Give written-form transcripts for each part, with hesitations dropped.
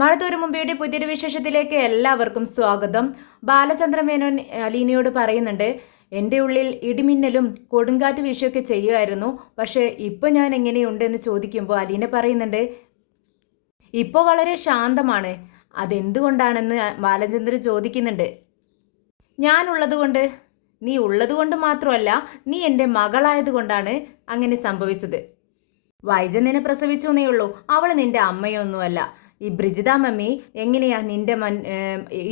മഴത്തോരു മുമ്പയുടെ പുതിയൊരു വിശേഷത്തിലേക്ക് എല്ലാവർക്കും സ്വാഗതം. ബാലചന്ദ്ര മേനോൻ അലീനയോട് പറയുന്നുണ്ട്, എൻ്റെ ഉള്ളിൽ ഇടിമിന്നലും കൊടുങ്കാറ്റ് വീശുകയൊക്കെ ചെയ്യുമായിരുന്നു, പക്ഷേ ഇപ്പോൾ ഞാൻ എങ്ങനെയുണ്ടെന്ന് ചോദിക്കുമ്പോൾ അലീന പറയുന്നുണ്ട്, ഇപ്പോൾ വളരെ ശാന്തമാണ്. അതെന്തുകൊണ്ടാണെന്ന് ബാലചന്ദ്രൻ ചോദിക്കുന്നുണ്ട്. ഞാനുള്ളത് കൊണ്ട്, നീ ഉള്ളത് കൊണ്ട് മാത്രമല്ല, നീ എൻ്റെ മകളായതുകൊണ്ടാണ് അങ്ങനെ സംഭവിച്ചത്. വൈജൻ നിന്നെ പ്രസവിച്ചു എന്നേ ഉള്ളൂ, അവൾ നിന്റെ അമ്മയൊന്നുമല്ല. ഈ ബ്രിജിത മമ്മി എങ്ങനെയാ നിന്റെ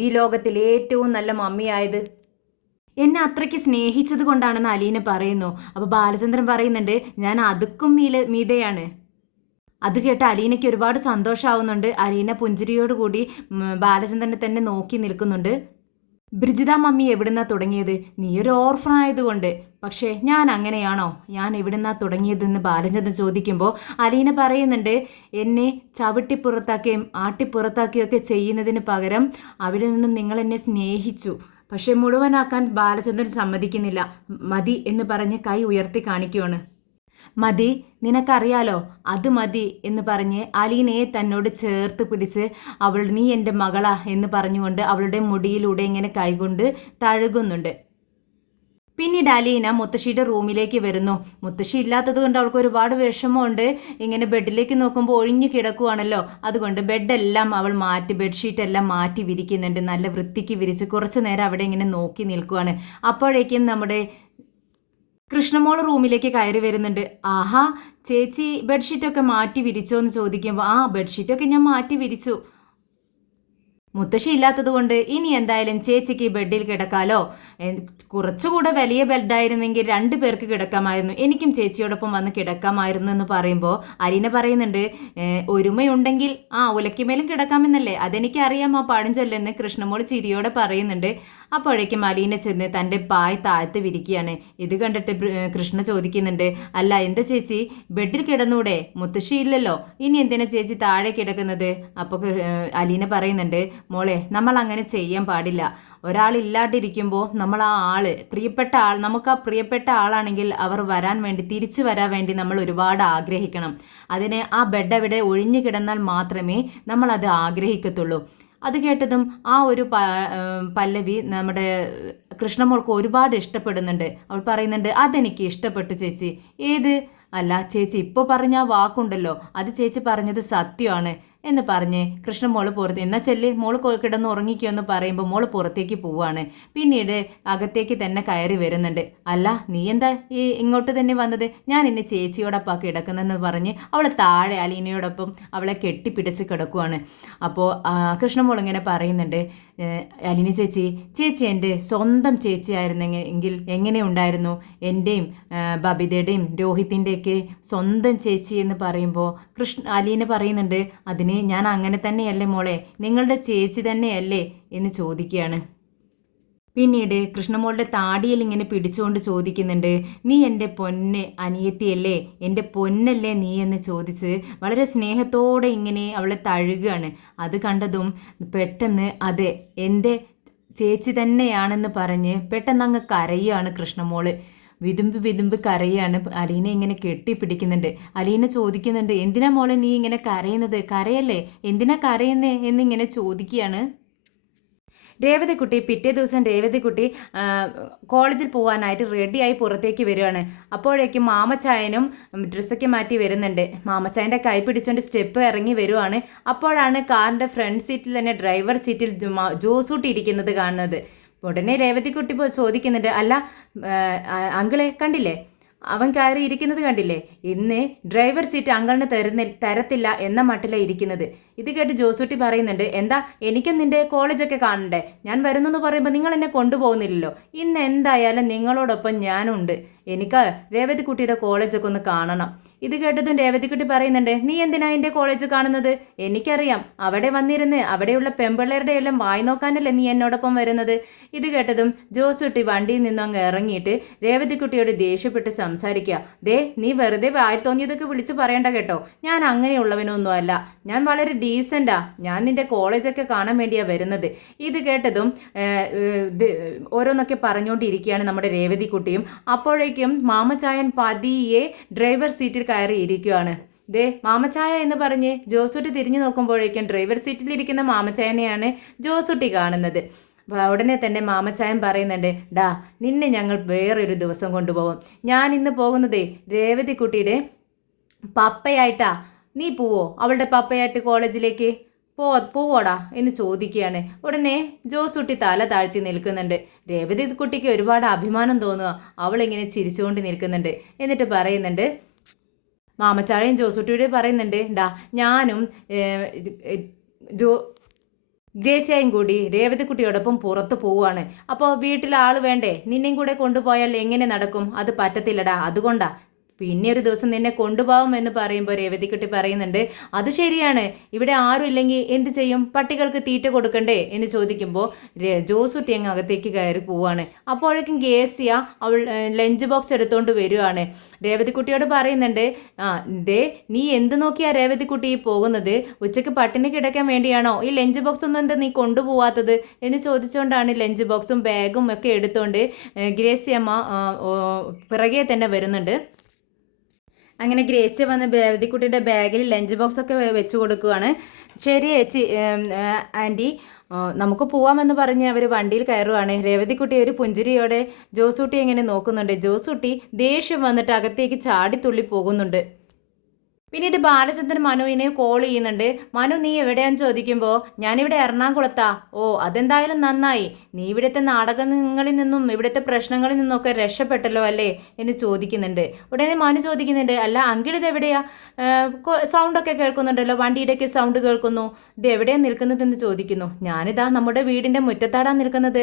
ഈ ലോകത്തിൽ ഏറ്റവും നല്ല മമ്മിയായത്? എന്നെ അത്രയ്ക്ക് സ്നേഹിച്ചത് കൊണ്ടാണെന്ന് അലീന പറയുന്നു. അപ്പോൾ ബാലചന്ദ്രൻ പറയുന്നുണ്ട്, ഞാൻ അതുക്കും മീതയാണ്. അത് കേട്ട് അലീനയ്ക്ക് ഒരുപാട് സന്തോഷമാവുന്നുണ്ട്. അലീന പുഞ്ചിരിയോടുകൂടി ബാലചന്ദ്രനെ തന്നെ നോക്കി നിൽക്കുന്നുണ്ട്. ബ്രിജിത മമ്മി എവിടുന്നാ തുടങ്ങിയത്? നീ ഒരു ഓർഫൺ ആയതുകൊണ്ട്. പക്ഷേ ഞാൻ അങ്ങനെയാണോ? ഞാൻ എവിടുന്നാ തുടങ്ങിയതെന്ന് ബാലചന്ദ്രൻ ചോദിക്കുമ്പോൾ അലീന പറയുന്നുണ്ട്, എന്നെ ചവിട്ടിപ്പുറത്താക്കുകയും ആട്ടിപ്പുറത്താക്കുകയൊക്കെ ചെയ്യുന്നതിന് പകരം അവിടെ നിന്നും നിങ്ങൾ എന്നെ സ്നേഹിച്ചു. പക്ഷെ മുഴുവനാക്കാൻ ബാലചന്ദ്രൻ സമ്മതിക്കുന്നില്ല. മതി എന്ന് പറഞ്ഞ് കൈ ഉയർത്തി കാണിക്കുകയാണ്. മതി, നിനക്കറിയാലോ, അത് മതി എന്ന് പറഞ്ഞ് അലീനയെ തന്നോട് ചേർത്ത് പിടിച്ച് നീ എൻ്റെ മകളാ എന്ന് പറഞ്ഞുകൊണ്ട് അവളുടെ മുടിയിലൂടെ ഇങ്ങനെ കൈകൊണ്ട് തഴുകുന്നുണ്ട്. പിന്നീട് അലീന മുത്തശ്ശിയുടെ റൂമിലേക്ക് വരുന്നു. മുത്തശ്ശി ഇല്ലാത്തത് കൊണ്ട് അവൾക്ക് ഒരുപാട് വിഷമമുണ്ട്. ഇങ്ങനെ ബെഡിലേക്ക് നോക്കുമ്പോൾ ഒഴിഞ്ഞു കിടക്കുവാണല്ലോ, അതുകൊണ്ട് ബെഡെല്ലാം അവൾ ബെഡ്ഷീറ്റെല്ലാം മാറ്റി വിരിക്കുന്നുണ്ട്. നല്ല വൃത്തിക്ക് വിരിച്ച് കുറച്ച് നേരം അവിടെ ഇങ്ങനെ നോക്കി നിൽക്കുവാണ്. അപ്പോഴേക്കും നമ്മുടെ കൃഷ്ണമോൾ റൂമിലേക്ക് കയറി വരുന്നുണ്ട്. ആഹാ, ചേച്ചി ബെഡ്ഷീറ്റൊക്കെ മാറ്റി വിരിച്ചോ എന്ന് ചോദിക്കുമ്പോൾ, ആ ബെഡ്ഷീറ്റൊക്കെ ഞാൻ മാറ്റി വിരിച്ചു. മുത്തശ്ശി ഇല്ലാത്തത് കൊണ്ട് ഇനി എന്തായാലും ചേച്ചിക്ക് ബെഡിൽ കിടക്കാലോ. കുറച്ചുകൂടെ വലിയ ബെഡായിരുന്നെങ്കിൽ 2 പേർക്ക് കിടക്കാമായിരുന്നു, എനിക്കും ചേച്ചിയോടൊപ്പം വന്ന് കിടക്കാമായിരുന്നു എന്ന് പറയുമ്പോൾ അലീന പറയുന്നുണ്ട്, ഒരുമയുണ്ടെങ്കിൽ ഉലയ്ക്കുമേലും കിടക്കാമെന്നല്ലേ, അതെനിക്കറിയാം ആ പഴഞ്ചൊല്ലെന്ന് കൃഷ്ണമോൾ ചിരിയോടെ പറയുന്നുണ്ട്. അപ്പോഴേക്കും അലീന ചെന്ന് തൻ്റെ പായ് താഴ്ത്ത് വിരിക്കുകയാണ്. ഇത് കണ്ടിട്ട് കൃഷ്ണ ചോദിക്കുന്നുണ്ട്, അല്ല എൻ്റെ ചേച്ചി ബെഡിൽ കിടന്നൂടെ? മുത്തശ്ശി ഇല്ലല്ലോ, ഇനി എന്തിനാ ചേച്ചി താഴെ കിടക്കുന്നത്? അപ്പോൾ അലീന പറയുന്നുണ്ട്, മോളെ, നമ്മൾ അങ്ങനെ ചെയ്യാൻ പാടില്ല. ഒരാളില്ലാണ്ടിരിക്കുമ്പോൾ നമ്മൾ പ്രിയപ്പെട്ട ആൾ, നമുക്ക് ആ പ്രിയപ്പെട്ട ആളാണെങ്കിൽ അവർ തിരിച്ചു വരാൻ വേണ്ടി നമ്മൾ ഒരുപാട് ആഗ്രഹിക്കണം. അതിന് ആ ബെഡ് അവിടെ ഒഴിഞ്ഞു കിടന്നാൽ മാത്രമേ നമ്മൾ അത് ആഗ്രഹിക്കത്തുള്ളൂ. അത് കേട്ടതും ആ ഒരു പല്ലവി നമ്മുടെ കൃഷ്ണമോൾക്ക് ഒരുപാട് ഇഷ്ടപ്പെടുന്നുണ്ട്. അവൾ പറയുന്നുണ്ട്, അതെനിക്ക് ഇഷ്ടപ്പെട്ടു ചേച്ചി. ഏത്? അല്ല ചേച്ചി ഇപ്പോൾ പറഞ്ഞ ആ വാക്കുണ്ടല്ലോ, അത് ചേച്ചി പറഞ്ഞത് സത്യമാണ് എന്ന് പറഞ്ഞ് കൃഷ്ണമോള് പുറത്ത്, എന്നാൽ ചെല്ലി മോള് കിടന്ന് ഉറങ്ങിക്കോ എന്ന് പറയുമ്പോൾ മോള് പുറത്തേക്ക് പോവാണ്. പിന്നീട് അകത്തേക്ക് തന്നെ കയറി വരുന്നുണ്ട്. അല്ല, നീ എന്താ ഇങ്ങോട്ട് തന്നെ വന്നത്? ഞാൻ ഇന്ന് ചേച്ചിയോടൊപ്പം കിടക്കുന്നെന്ന് പറഞ്ഞ് അവൾ താഴെ അലീനയോടൊപ്പം അവളെ കെട്ടിപ്പിടിച്ച് കിടക്കുവാണ്. അപ്പോൾ കൃഷ്ണമോൾ ഇങ്ങനെ പറയുന്നുണ്ട്, അലീന ചേച്ചി, ചേച്ചി എൻ്റെ സ്വന്തം ചേച്ചിയായിരുന്നെങ്കിൽ എങ്ങനെ ഉണ്ടായിരുന്നു? എൻ്റെയും ബബിതയുടെയും രോഹിത്തിൻ്റെയൊക്കെ സ്വന്തം ചേച്ചി എന്ന് പറയുമ്പോൾ അലീന പറയുന്നുണ്ട്, അതിന് ഞാൻ അങ്ങനെ തന്നെയല്ലേ മോളെ, നിങ്ങളുടെ ചേച്ചി തന്നെയല്ലേ എന്ന് ചോദിക്കുകയാണ്. പിന്നീട് കൃഷ്ണമോളുടെ താടിയിൽ ഇങ്ങനെ പിടിച്ചുകൊണ്ട് ചോദിക്കുന്നുണ്ട്, നീ എൻ്റെ പൊന്ന് അനിയത്തിയല്ലേ, എൻ്റെ പൊന്നല്ലേ നീ എന്ന് ചോദിച്ച് വളരെ സ്നേഹത്തോടെ ഇങ്ങനെ അവളെ തഴുകുകയാണ്. അത് കണ്ടതും പെട്ടെന്ന് അതെ, എൻ്റെ ചേച്ചി തന്നെയാണെന്ന് പറഞ്ഞ് പെട്ടെന്ന് അങ്ങ് കരയുകയാണ് കൃഷ്ണമോള്. വിതുമ്പ് കരയാണ്. അലീന ഇങ്ങനെ കെട്ടിപ്പിടിക്കുന്നുണ്ട്. അലീന ചോദിക്കുന്നുണ്ട്, എന്തിനാ മോളെ നീ ഇങ്ങനെ കരയുന്നത്? കരയല്ലേ, എന്തിനാ കരയുന്നേ എന്നിങ്ങനെ ചോദിക്കുകയാണ്. രേവതിക്കുട്ടി പിറ്റേ ദിവസം രേവതിക്കുട്ടി കോളേജിൽ പോകാനായിട്ട് റെഡിയായി പുറത്തേക്ക് വരികയാണ്. അപ്പോഴേക്കും മാമച്ചായനും ഡ്രസ്സൊക്കെ മാറ്റി വരുന്നുണ്ട്. മാമച്ചായൻ്റെ കൈ പിടിച്ചുകൊണ്ട് സ്റ്റെപ്പ് ഇറങ്ങി വരുവാണ്. അപ്പോഴാണ് കാറിൻ്റെ ഫ്രണ്ട് സീറ്റിൽ തന്നെ ഡ്രൈവർ സീറ്റിൽ ജോസൂട്ടി ഇരിക്കുന്നത് കാണുന്നത്. ഉടനെ രേവതിക്കുട്ടി ചോദിക്കുന്നുണ്ട്, അല്ല അങ്കിളെ കണ്ടില്ലേ, അവൻ കയറി ഇരിക്കുന്നത് കണ്ടില്ലേ? ഇന്ന് ഡ്രൈവർ സീറ്റ് അങ്കിളിന് തരത്തില്ല എന്ന മട്ടിലാണ് ഇരിക്കുന്നത്. ഇത് കേട്ട് ജോസൂട്ടി പറയുന്നുണ്ട്, എന്താ, എനിക്കും നിന്റെ കോളേജൊക്കെ കാണണ്ടേ? ഞാൻ വരുന്നെന്ന് പറയുമ്പോൾ നിങ്ങൾ എന്നെ കൊണ്ടുപോകുന്നില്ലല്ലോ. ഇന്ന് എന്തായാലും നിങ്ങളോടൊപ്പം ഞാനുണ്ട്. എനിക്ക് രേവതിക്കുട്ടിയുടെ കോളേജൊക്കെ ഒന്ന് കാണണം. ഇത് കേട്ടതും രേവതിക്കുട്ടി പറയുന്നുണ്ട്, നീ എന്തിനാ എൻ്റെ കോളേജ് കാണുന്നത്? എനിക്കറിയാം, അവിടെ വന്നിരുന്ന് അവിടെയുള്ള പെമ്പിള്ളേരുടെ എല്ലാം വായി നോക്കാനല്ലേ നീ എന്നോടൊപ്പം വരുന്നത്. ഇത് കേട്ടതും ജോസൂട്ടി വണ്ടിയിൽ നിന്നും അങ്ങ് ഇറങ്ങിയിട്ട് രേവതിക്കുട്ടിയോട് ദേഷ്യപ്പെട്ട് സംസാരിക്കുക. ദേ, നീ വെറുതെ വായിൽ തോന്നിയതൊക്കെ വിളിച്ച് പറയണ്ട കേട്ടോ, ഞാൻ അങ്ങനെയുള്ളവനൊന്നും അല്ല, ഞാൻ വളരെ ഡീസൻ്റാ, ഞാൻ നിന്റെ കോളേജൊക്കെ കാണാൻ വേണ്ടിയാണ് വരുന്നത്. ഇത് കേട്ടതും ഓരോന്നൊക്കെ പറഞ്ഞുകൊണ്ടിരിക്കുകയാണ് നമ്മുടെ രേവതിക്കുട്ടിയും. അപ്പോഴേക്കും മാമച്ചായൻ പതിയെ ഡ്രൈവർ സീറ്റിൽ കയറി ഇരിക്കുകയാണ്. ദേ മാമച്ചായ എന്ന് പറഞ്ഞ് ജോസൂട്ടി തിരിഞ്ഞു നോക്കുമ്പോഴേക്കും ഡ്രൈവർ സീറ്റിലിരിക്കുന്ന മാമച്ചായനെയാണ് ജോസൂട്ടി കാണുന്നത്. ഉടനെ തന്നെ മാമച്ചായൻ പറയുന്നുണ്ട്, ഡാ നിന്നെ ഞങ്ങൾ വേറൊരു ദിവസം കൊണ്ടുപോകും. ഞാൻ ഇന്ന് പോകുന്നതേ രേവതിക്കുട്ടിയുടെ പപ്പയായിട്ടാ. നീ പോവോ അവളുടെ പപ്പയായിട്ട് കോളേജിലേക്ക്? പോവോടാ എന്ന് ചോദിക്കുകയാണ്. ഉടനെ ജോസൂട്ടി തല താഴ്ത്തി നിൽക്കുന്നുണ്ട്. രേവതി കുട്ടിക്ക് ഒരുപാട് അഭിമാനം തോന്നുക. അവളിങ്ങനെ ചിരിച്ചുകൊണ്ട് നിൽക്കുന്നുണ്ട്. എന്നിട്ട് പറയുന്നുണ്ട്, മാമച്ചാഴയും ജോസൂട്ടിയോട് പറയുന്നുണ്ട്, ഡാ ഞാനും ജോ ഗ്രേസിയായും കൂടി രേവതിക്കുട്ടിയോടൊപ്പം പുറത്തു പോവുകയാണ്. അപ്പോൾ വീട്ടിൽ ആൾ വേണ്ടേ? നിന്നെയും കൂടെ കൊണ്ടുപോയാൽ എങ്ങനെ നടക്കും? അത് പറ്റത്തില്ലടാ, അതുകൊണ്ടാ. പിന്നെ ഒരു ദിവസം നിന്നെ കൊണ്ടുപോകാം എന്ന് പറയുമ്പോൾ രേവതിക്കുട്ടി പറയുന്നുണ്ട്, അത് ശരിയാണ്, ഇവിടെ ആരും ഇല്ലെങ്കിൽ എന്ത് ചെയ്യും? പട്ടികൾക്ക് തീറ്റ കൊടുക്കണ്ടേ എന്ന് ചോദിക്കുമ്പോൾ ജോസുട്ടി അങ്ങ് അകത്തേക്ക് കയറി പോവാണ്. അപ്പോഴേക്കും ഗേസിയ അവൾ ലഞ്ച് ബോക്സ് എടുത്തുകൊണ്ട് വരുവാണ്. രേവതിക്കുട്ടിയോട് പറയുന്നുണ്ട്, ദേ നീ എന്ത് നോക്കിയാ രേവതിക്കുട്ടി പോകുന്നത്? ഉച്ചയ്ക്ക് പട്ടിണി കിടക്കാൻ വേണ്ടിയാണോ ഈ ലഞ്ച് ബോക്സ് ഒന്നും എന്താ നീ കൊണ്ടുപോവാത്തത് എന്ന് ചോദിച്ചുകൊണ്ടാണ് ലഞ്ച് ബോക്സും ബാഗും ഒക്കെ എടുത്തുകൊണ്ട് ഗ്രേസിയമ്മ പിറകെ തന്നെ വരുന്നുണ്ട്. അങ്ങനെ ഗ്രേസ്യ വന്ന് രേവതിക്കുട്ടിയുടെ ബാഗിൽ ലഞ്ച് ബോക്സ് ഒക്കെ വെച്ച് കൊടുക്കുകയാണ്. ശരി ചേച്ചി ആൻറ്റി, നമുക്ക് പോവാമെന്ന് പറഞ്ഞ് അവർ വണ്ടിയിൽ കയറുവാണ്. രേവതിക്കുട്ടി ഒരു പുഞ്ചിരിയോടെ ജോസൂട്ടി എങ്ങനെ നോക്കുന്നുണ്ട്. ജോസൂട്ടി ദേഷ്യം വന്നിട്ട് അകത്തേക്ക് ചാടിത്തുള്ളി പോകുന്നുണ്ട്. പിന്നീട് ബാലചന്ദ്രൻ മനുവിനെ കോൾ ചെയ്യുന്നുണ്ട്. മനു നീ എവിടെയാന്ന് ചോദിക്കുമ്പോൾ ഞാനിവിടെ എറണാകുളത്താ. ഓ അതെന്തായാലും നന്നായി, നീ ഇവിടുത്തെ നാടകങ്ങളിൽ നിന്നും ഇവിടുത്തെ പ്രശ്നങ്ങളിൽ നിന്നൊക്കെ രക്ഷപ്പെട്ടല്ലോ അല്ലേ എന്ന് ചോദിക്കുന്നുണ്ട്. ഉടനെ മനു ചോദിക്കുന്നുണ്ട്, അല്ല അങ്കിൾ ഇത് എവിടെയാ? സൗണ്ടൊക്കെ കേൾക്കുന്നുണ്ടല്ലോ, വണ്ടിയുടെയൊക്കെ സൗണ്ട് കേൾക്കുന്നു, ഇത് എവിടെയാണ് നിൽക്കുന്നതെന്ന് ചോദിക്കുന്നു. ഞാനിതാ നമ്മുടെ വീടിൻ്റെ മുറ്റത്താടാ നിൽക്കുന്നത്.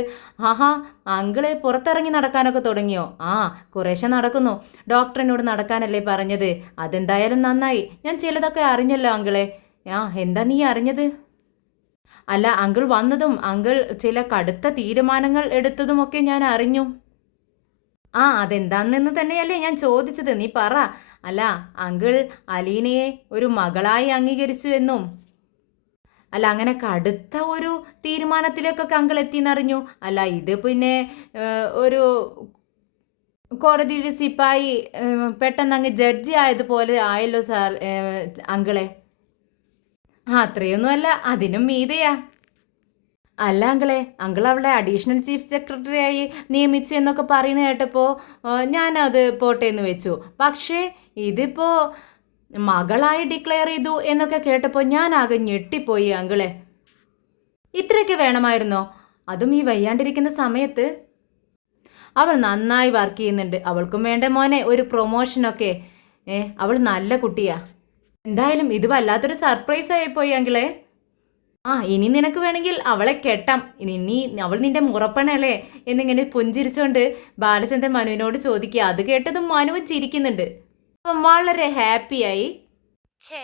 ആഹാ, അങ്കിള് പുറത്തിറങ്ങി നടക്കാനൊക്കെ തുടങ്ങിയോ? ആ കുറേശ്ശെ നടക്കുന്നു. ഡോക്ടറിനോട് നടക്കാനല്ലേ പറഞ്ഞത്? അതെന്തായാലും നന്നായി, ഞാൻ ചിലതൊക്കെ അറിഞ്ഞല്ലോ അങ്കിളെ. എന്താ നീ അറിഞ്ഞത്? അല്ല അങ്കിൾ വന്നതും അങ്കിൾ ചില കടുത്ത തീരുമാനങ്ങൾ എടുത്തതുമൊക്കെ ഞാൻ അറിഞ്ഞു. അതെന്താണെന്ന് തന്നെയല്ലേ ഞാൻ ചോദിച്ചത്, നീ പറ. അല്ല അങ്കിൾ അലീനയെ ഒരു മകളായി അംഗീകരിച്ചു എന്നും, അല്ല അങ്ങനെ കടുത്ത ഒരു തീരുമാനത്തിലേക്കൊക്കെ അങ്കിൾ എത്തിയെന്നറിഞ്ഞു. അല്ല ഇത് പിന്നെ ഒരു കോടതിയുടെ സിപ്പായി പെട്ടെന്ന് അങ്ങ് ജഡ്ജി ആയതുപോലെ ആയല്ലോ സാർ അങ്കിളെ. അത്രയൊന്നുമല്ല, അതിനും മീതെയാ. അല്ല അങ്കിളെ, അങ്കിൾ അവളെ അഡീഷണൽ ചീഫ് സെക്രട്ടറി ആയി നിയമിച്ചു എന്നൊക്കെ പറയുന്ന കേട്ടപ്പോൾ ഞാനത് പോട്ടെ എന്ന് വെച്ചു. പക്ഷേ ഇതിപ്പോൾ മകളായി ഡിക്ലെയർ ചെയ്തു എന്നൊക്കെ കേട്ടപ്പോൾ ഞാൻ ആകെ ഞെട്ടിപ്പോയി അങ്കിളെ. ഇത്രയൊക്കെ വേണമായിരുന്നോ? അതും ഈ വയ്യാണ്ടിരിക്കുന്ന സമയത്ത്. അവൾ നന്നായി വർക്ക് ചെയ്യുന്നുണ്ട്, അവൾക്കും വേണ്ട മോനെ ഒരു പ്രൊമോഷനൊക്കെ. അവൾ നല്ല കുട്ടിയാ. എന്തായാലും ഇത് വല്ലാത്തൊരു സർപ്രൈസ് ആയിപ്പോയി അങ്കിളെ. ഇനി നിനക്ക് വേണമെങ്കിൽ അവളെ കെട്ടാം, ഇനി അവൾ നിന്റെ മുറപ്പണല്ലേ എന്നിങ്ങനെ പുഞ്ചിരിച്ചുകൊണ്ട് ബാലചന്ദ്രൻ മനുവിനോട് ചോദിക്കുക. അത് കേട്ടതും മനുവും ചിരിക്കുന്നുണ്ട്. അപ്പം വളരെ ഹാപ്പിയായി. ഛേ,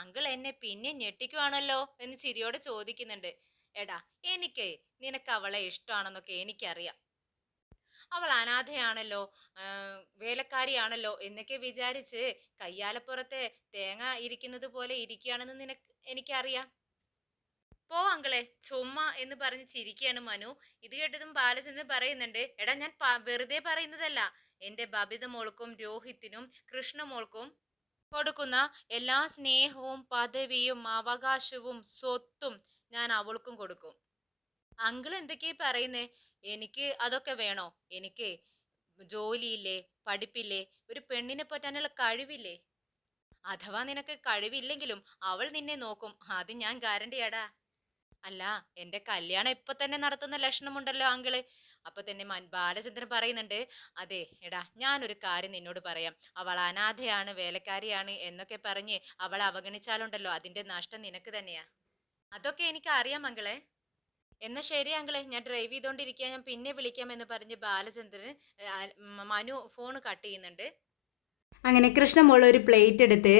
അങ്കിൾ എന്നെ പിന്നെ ഞെട്ടിക്കുവാണല്ലോ എന്ന് ചിരിയോടെ ചോദിക്കുന്നുണ്ട്. എടാ എനിക്ക് നിനക്ക് അവളെ ഇഷ്ടമാണെന്നൊക്കെ എനിക്കറിയാം. അവൾ അനാഥയാണല്ലോ, വേലക്കാരിയാണല്ലോ എന്നൊക്കെ വിചാരിച്ച് കയ്യാലപ്പുറത്തെ തേങ്ങ ഇരിക്കുന്നത് പോലെ ഇരിക്കുകയാണെന്ന് എനിക്കറിയാം. പോ അങ്കിളെ ചുമ്മാ എന്ന് പറഞ്ഞ് ചിരിക്കുകയാണ് മനു. ഇത് കേട്ടതും ബാലചന്ദ്രൻ പറയുന്നുണ്ട്, എടാ ഞാൻ വെറുതെ പറയുന്നതല്ല, എന്റെ ബബിത മോൾക്കും രോഹിത്തിനും കൃഷ്ണമോൾക്കും കൊടുക്കുന്ന എല്ലാ സ്നേഹവും പദവിയും അവകാശവും സ്വത്തും ഞാൻ അവൾക്കും കൊടുക്കും. അങ്കിൾ എന്തൊക്കെയാ പറയുന്നേ? എനിക്ക് അതൊക്കെ വേണോ? എനിക്ക് ജോലിയില്ലേ, പഠിപ്പില്ലേ, ഒരു പെണ്ണിനെ പറ്റാനുള്ള കഴിവില്ലേ? അഥവാ നിനക്ക് കഴിവില്ലെങ്കിലും അവൾ നിന്നെ നോക്കും, അത് ഞാൻ ഗ്യാരണ്ടിയാടാ. അല്ല എന്റെ കല്യാണം ഇപ്പൊ തന്നെ നടത്തുന്ന ലക്ഷണമുണ്ടല്ലോ അങ്കിള്. അപ്പൊ തന്നെ ബാലചന്ദ്രൻ പറയുന്നുണ്ട്, അതെ എടാ ഞാനൊരു കാര്യം നിന്നോട് പറയാം, അവൾ അനാഥയാണ്, വേലക്കാരിയാണ് എന്നൊക്കെ പറഞ്ഞ് അവളെ അവഗണിച്ചാലുണ്ടല്ലോ അതിന്റെ നഷ്ടം നിനക്ക് തന്നെയാ. അതൊക്കെ എനിക്ക് അറിയാം അങ്കിളെ. എന്നാ ശരി അങ്കിളെ, ഞാൻ ഡ്രൈവ് ചെയ്തോണ്ടിരിക്കുക, ഞാൻ പിന്നെ വിളിക്കാം എന്ന് പറഞ്ഞ് ബാലചന്ദ്രൻ മനു ഫോൺ കട്ട് ചെയ്യുന്നുണ്ട്. അങ്ങനെ കൃഷ്ണമോൾ ഒരു പ്ലേറ്റ് എടുത്ത്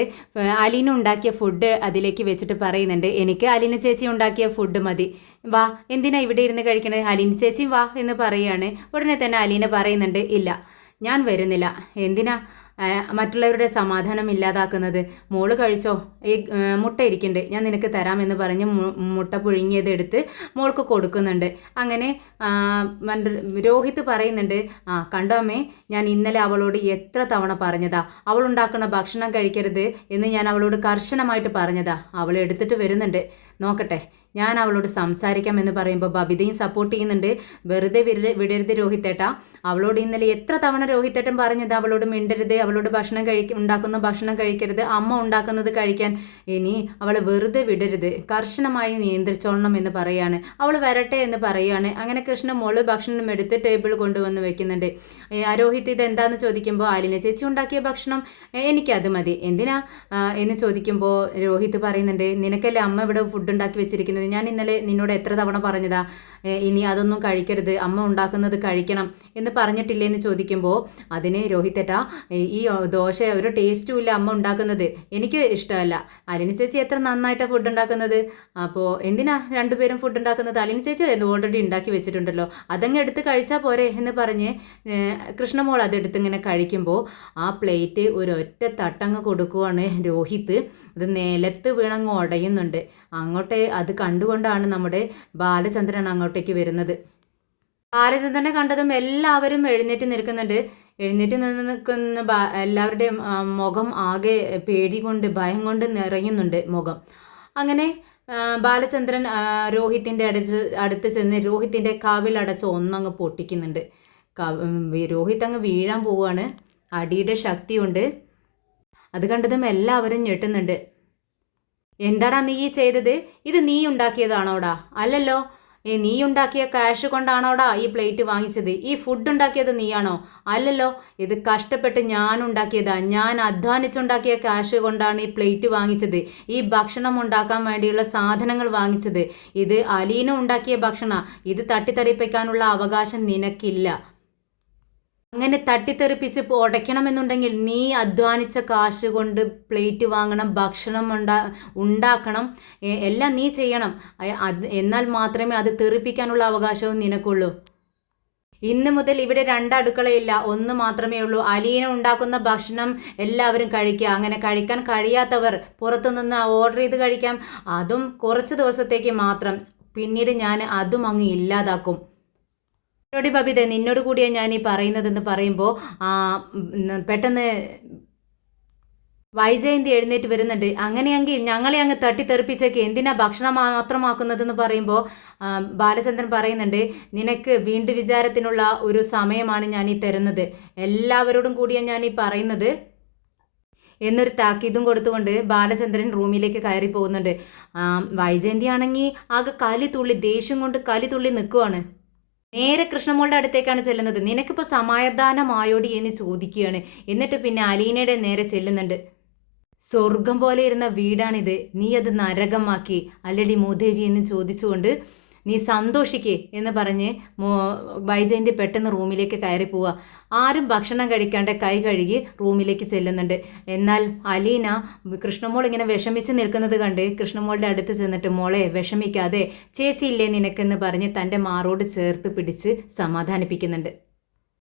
അലീന ഉണ്ടാക്കിയ ഫുഡ് അതിലേക്ക് വെച്ചിട്ട് പറയുന്നുണ്ട്, എനിക്ക് അലീന ചേച്ചി ഉണ്ടാക്കിയ ഫുഡ് മതി, വാ എന്തിനാ ഇവിടെ ഇരുന്ന് കഴിക്കണേ, അലീന ചേച്ചി വാ എന്ന് പറയുകയാണ്. ഉടനെ തന്നെ അലീന പറയുന്നുണ്ട്, ഇല്ല ഞാൻ വരുന്നില്ല. എന്തിനാ? മറ്റുള്ളവരുടെ സമാധാനം ഇല്ലാതാക്കുന്നത്. മോള് കഴിച്ചോ, ഈ മുട്ട ഇരിക്കുന്നുണ്ട്, ഞാൻ നിനക്ക് തരാമെന്ന് പറഞ്ഞ് മുട്ട പുഴുങ്ങിയത് എടുത്ത് മോൾക്ക് കൊടുക്കുന്നുണ്ട്. അങ്ങനെ രോഹിത് പറയുന്നുണ്ട്, കണ്ടോ അമ്മേ, ഞാൻ ഇന്നലെ അവളോട് എത്ര തവണ പറഞ്ഞതാ അവളുണ്ടാക്കുന്ന ഭക്ഷണം കഴിക്കരുത് എന്ന് ഞാൻ അവളോട് കർശനമായിട്ട് പറഞ്ഞതാ. അവൾ എടുത്തിട്ട് വരുന്നുണ്ട്, നോക്കട്ടെ, ഞാൻ അവളോട് സംസാരിക്കാം എന്ന് പറയുമ്പോൾ ബബിതയും സപ്പോർട്ട് ചെയ്യുന്നുണ്ട്. വെറുതെ വിടരുത് രോഹിത്തേട്ടാ, അവളോട് ഇന്നലെ എത്ര തവണ രോഹിത്തേട്ടൻ പറഞ്ഞത് അവളോട് മിണ്ടരുത്, അവളോട് ഉണ്ടാക്കുന്ന ഭക്ഷണം കഴിക്കരുത്, അമ്മ ഉണ്ടാക്കുന്നത് കഴിക്കാൻ. ഇനി അവൾ വെറുതെ വിടരുത്, കർശനമായി നിയന്ത്രിച്ചോളണം എന്ന് പറയാണ്. അവൾ വരട്ടെ എന്ന് പറയാണ്. അങ്ങനെ കൃഷ്ണമോള് ഭക്ഷണം എടുത്ത് ടേബിൾ കൊണ്ടുവന്ന് വെക്കുന്നുണ്ട്. രോഹിത് ഇത് എന്താന്ന് ചോദിക്കുമ്പോൾ ആലിന ചേച്ചി ഉണ്ടാക്കിയ ഭക്ഷണം എനിക്കത് മതി, എന്തിനാ എന്ന് ചോദിക്കുമ്പോൾ രോഹിത് പറയുന്നുണ്ട്, നിനക്കല്ലേ അമ്മ ഇവിടെ ഫുഡ് ഉണ്ടാക്കി വെച്ചിരിക്കുന്നത്, ഞാൻ ഇന്നലെ നിന്നോട് എത്ര തവണ പറഞ്ഞതാ ഇനി അതൊന്നും കഴിക്കരുത്, അമ്മ ഉണ്ടാക്കുന്നത് കഴിക്കണം എന്ന് പറഞ്ഞിട്ടില്ലേ എന്ന് ചോദിക്കുമ്പോൾ അതിന് രോഹിത്തേട്ടാ, ഈ ദോശ ഒരു ടേസ്റ്റും ഇല്ല അമ്മ ഉണ്ടാക്കുന്നത്, എനിക്ക് ഇഷ്ടമല്ല. അലിനി ചേച്ചി എത്ര നന്നായിട്ടാണ് ഫുഡ് ഉണ്ടാക്കുന്നത്, അപ്പോൾ എന്തിനാ രണ്ടുപേരും ഫുഡ് ഉണ്ടാക്കുന്നത്, അലിനി ചേച്ചി ഓൾറെഡി ഉണ്ടാക്കി വെച്ചിട്ടുണ്ടല്ലോ, അതങ്ങ് എടുത്ത് കഴിച്ചാൽ പോരെ എന്ന് പറഞ്ഞ് കൃഷ്ണമോൾ അതെടുത്ത് ഇങ്ങനെ കഴിക്കുമ്പോൾ ആ പ്ലേറ്റ് ഒരൊറ്റ തട്ടങ്ങ് കൊടുക്കുവാണ് രോഹിത്. അത് നിലത്ത് വീണങ്ങ് ഉടയുന്നുണ്ട്. അങ്ങോട്ടേ അത് കണ്ടുകൊണ്ടാണ് നമ്മുടെ ബാലചന്ദ്രൻ അങ്ങോട്ടേക്ക് വരുന്നത്. ബാലചന്ദ്രനെ കണ്ടതും എല്ലാവരും എഴുന്നേറ്റ് നിൽക്കുന്നുണ്ട്. എഴുന്നേറ്റ് നിൽക്കുന്ന എല്ലാവരുടെയും മുഖം ആകെ പേടി കൊണ്ട് ഭയം കൊണ്ട് നിറയുന്നുണ്ട് മുഖം. അങ്ങനെ ബാലചന്ദ്രൻ രോഹിത്തിൻ്റെ അടുത്ത് ചെന്ന് രോഹിത്തിൻ്റെ കവിളടച്ച് ഒന്നങ്ങ് പൊട്ടിക്കുന്നുണ്ട്. രോഹിത് അങ്ങ് വീഴാൻ പോവുകയാണ്. അടിയുടെ ശക്തിയുണ്ട്. അത് കണ്ടതും എല്ലാവരും ഞെട്ടുന്നുണ്ട്. എന്താടാ നീ ചെയ്തത്, ഇത് നീ ഉണ്ടാക്കിയതാണോടാ? അല്ലല്ലോ, നീ ഉണ്ടാക്കിയ ക്യാഷ് കൊണ്ടാണോടാ ഈ പ്ലേറ്റ് വാങ്ങിച്ചത്? ഈ ഫുഡ് ഉണ്ടാക്കിയത് നീയാണോ? അല്ലല്ലോ, ഇത് കഷ്ടപ്പെട്ട് ഞാൻ ഉണ്ടാക്കിയതാ, ഞാൻ അധ്വാനിച്ചുണ്ടാക്കിയ ക്യാഷ് കൊണ്ടാണ് ഈ പ്ലേറ്റ് വാങ്ങിച്ചത്, ഈ ഭക്ഷണം ഉണ്ടാക്കാൻ വേണ്ടിയുള്ള സാധനങ്ങൾ വാങ്ങിച്ചത്. ഇത് അലീന ഉണ്ടാക്കിയ ഭക്ഷണ, ഇത് തട്ടിത്തെറിപ്പിക്കാനുള്ള അവകാശം നിനക്കില്ല. അങ്ങനെ തട്ടിത്തെറിപ്പിച്ച് ഉടയ്ക്കണമെന്നുണ്ടെങ്കിൽ നീ അധ്വാനിച്ച കാശ് കൊണ്ട് പ്ലേറ്റ് വാങ്ങണം, ഭക്ഷണം ഉണ്ടാക്കണം, എല്ലാം നീ ചെയ്യണം. എന്നാൽ മാത്രമേ അത് തെറിപ്പിക്കാനുള്ള അവകാശവും നിനക്കുള്ളൂ. ഇന്ന് മുതൽ ഇവിടെ അടുക്കളയില്ല, ഒന്ന് മാത്രമേ ഉള്ളൂ. അലീന ഉണ്ടാക്കുന്ന ഭക്ഷണം എല്ലാവരും കഴിക്കുക. അങ്ങനെ കഴിക്കാൻ കഴിയാത്തവർ പുറത്തുനിന്ന് ഓർഡർ ചെയ്ത് കഴിക്കാം, അതും കുറച്ച് ദിവസത്തേക്ക് മാത്രം. പിന്നീട് ഞാൻ അതും അങ്ങ് ഇല്ലാതാക്കും. ബബിത, നിന്നോട് കൂടിയാണ് ഞാൻ ഈ പറയുന്നതെന്ന് പറയുമ്പോൾ പെട്ടെന്ന് വൈജയന്തി എഴുന്നേറ്റ് വരുന്നുണ്ട്. അങ്ങനെയെങ്കിൽ ഞങ്ങളെ അങ്ങ് തട്ടിത്തെറിപ്പിച്ചേക്ക്, എന്തിനാ ഭക്ഷണം മാത്രമാക്കുന്നതെന്ന് പറയുമ്പോൾ ബാലചന്ദ്രൻ പറയുന്നുണ്ട്, നിനക്ക് വീണ്ടും വിചാരത്തിനുള്ള ഒരു സമയമാണ് ഞാൻ ഈ തരുന്നത്, എല്ലാവരോടും കൂടിയാണ് ഞാൻ ഈ പറയുന്നത് എന്നൊരു താക്കീതും കൊടുത്തുകൊണ്ട് ബാലചന്ദ്രൻ റൂമിലേക്ക് കയറി പോകുന്നുണ്ട്. വൈജയന്തി ആണെങ്കിൽ ആകെ കലിതുള്ളി, ദേഷ്യം കൊണ്ട് കലിതുള്ളി നിൽക്കുവാണ്. നേരെ കൃഷ്ണമോളുടെ അടുത്തേക്കാണ് ചെല്ലുന്നത്. നിനക്കിപ്പോൾ സമാധാനമായോടി എന്ന് ചോദിക്കുകയാണ്. എന്നിട്ട് പിന്നെ അലീനയുടെ നേരെ ചെല്ലുന്നുണ്ട്. സ്വർഗം പോലെ ഇരുന്ന വീടാണിത്, നീ അത് നരകമാക്കി അല്ലടി മൂദേവി എന്ന് ചോദിച്ചുകൊണ്ട് നീ സന്തോഷിക്കേ എന്ന് പറഞ്ഞ് വൈജയന്തി പെട്ടെന്ന് റൂമിലേക്ക് കയറി പോവുക. ആരും ഭക്ഷണം കഴിക്കാണ്ട് കൈ കഴുകി റൂമിലേക്ക് ചെല്ലുന്നുണ്ട്. എന്നാൽ അലീന കൃഷ്ണമോൾ ഇങ്ങനെ വിഷമിച്ച് നിൽക്കുന്നത് കണ്ട് കൃഷ്ണമോളുടെ അടുത്ത് ചെന്നിട്ട്, മോളെ വിഷമിക്കാതെ, ചേച്ചിയില്ലേ നിനക്കെന്ന് പറഞ്ഞ് തൻ്റെ മാറോട് ചേർത്ത് പിടിച്ച് സമാധാനിപ്പിക്കുന്നുണ്ട്.